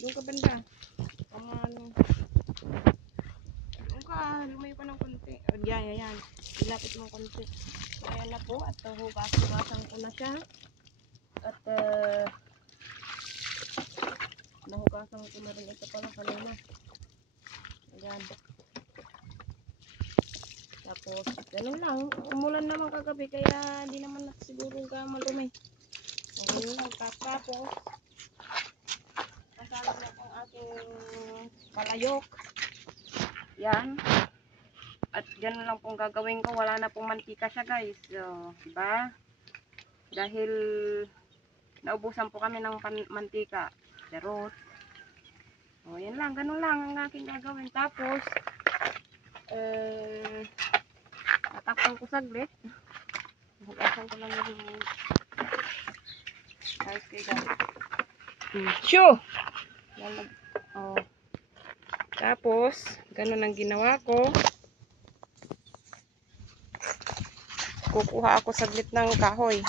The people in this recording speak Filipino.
Doon ka banda. Ano. Doon ka. Lumayo pa ng konti. O, yan. Ilapit mo konti. Ayan na po. At hugas-hugasan ko na siya. At nahugasan ko na rin ito pala kanina. Ayan. Tapos, ganun lang. Umulan naman kagabi. Kaya hindi naman siguro malumi. Ganun lang. Tapos, kasama na po ang aking palayok. Yan. At ganun lang pong gagawin ko. Wala na pong mantika siya, guys. So, diba? Dahil naubusan po kami ng mantika. Charot. O, yan lang. Ganun lang ang aking gagawin. Tapos, natakpan ko saglit. Hugasan ko lang yung guys kay guys. Shoo! Oh. Tapos, ganun ang ginawa ko. Kukuha ako saglit ng kahoy.